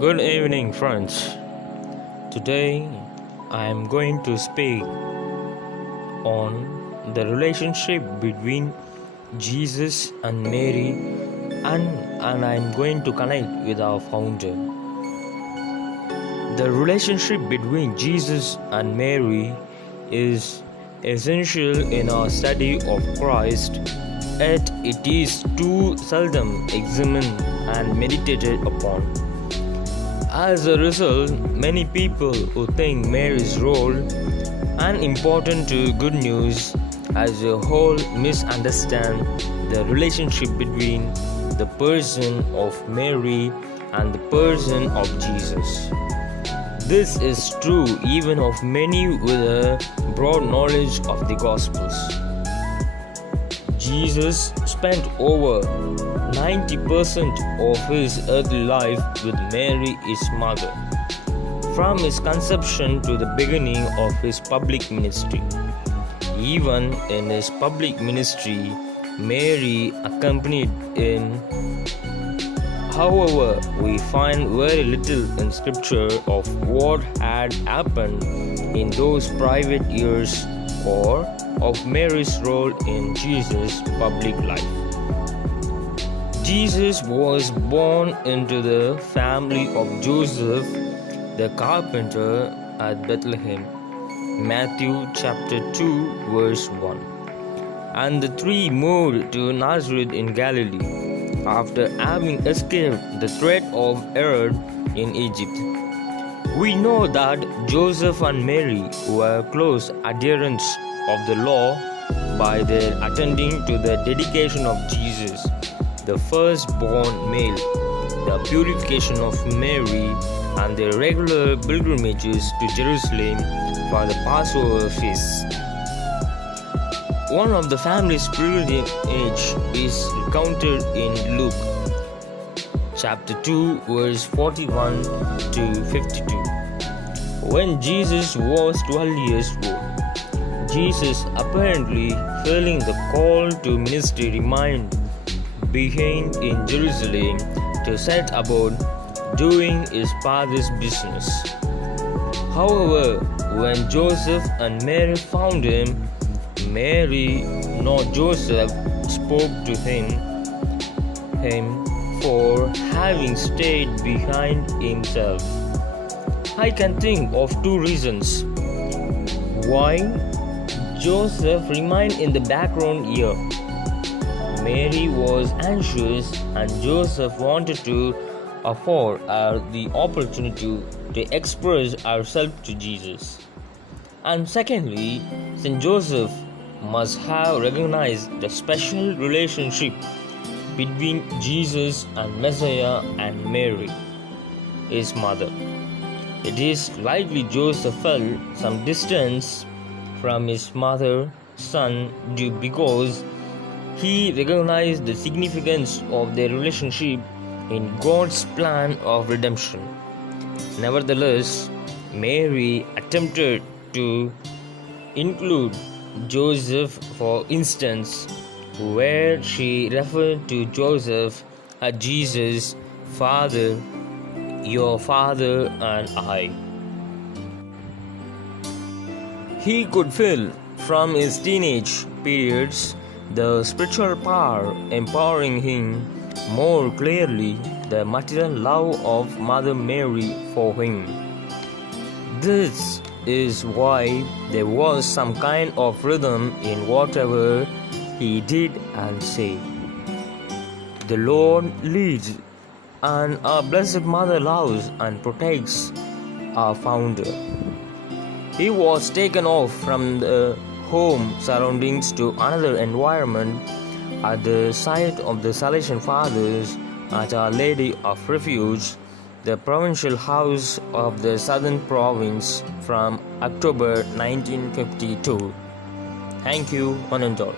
Good evening, friends. Today I am going to speak on the relationship between Jesus and Mary, and I am going to connect with our founder. The relationship between Jesus and Mary is essential in our study of Christ, yet it is too seldom examined and meditated upon. As a result, many people who think Mary's role unimportant to good news as a whole misunderstand the relationship between the person of Mary and the person of Jesus. This is true even of many with a broad knowledge of the Gospels. Jesus spent over 90% of his earthly life with Mary, his mother, from his conception to the beginning of his public ministry. Even in his public ministry, Mary accompanied him. However, we find very little in Scripture of what had happened in those private years or of Mary's role in Jesus' public life. Jesus was born into the family of Joseph the carpenter at Bethlehem. Matthew chapter 2 verse 1. And the three moved to Nazareth in Galilee after having escaped the threat of Herod in Egypt. We know that Joseph and Mary were close adherents of the law by their attending to the dedication of Jesus, the firstborn male, the purification of Mary, and their regular pilgrimages to Jerusalem for the Passover feast. One of the family's pilgrimage is recounted in Luke chapter 2 verse 41 to 52. When Jesus was 12 years old, Jesus, apparently feeling the call to ministry, remained behind in Jerusalem to set about doing his father's business. However, when Joseph and Mary found him, Mary nor Joseph spoke to him for having stayed behind himself. I can think of two reasons why Joseph remained in the background here. Mary was anxious and Joseph wanted to afford her the opportunity to express herself to Jesus. And secondly, St. Joseph must have recognized the special relationship between Jesus and Messiah and Mary, his mother. It is likely Joseph felt some distance from his mother's son because he recognized the significance of their relationship in God's plan of redemption. Nevertheless, Mary attempted to include Joseph, for instance, where she referred to Joseph as Jesus' father, your father and I. He could feel from his teenage periods the spiritual power empowering him more clearly the material love of Mother Mary for him. This is why there was some kind of rhythm in whatever he did and said. The Lord leads, and our Blessed Mother loves and protects our founder. He was taken off from the home surroundings to another environment at the site of the Salesian Fathers at Our Lady of Refuge, the provincial house of the Southern Province, from October 1952. Thank you, one and all.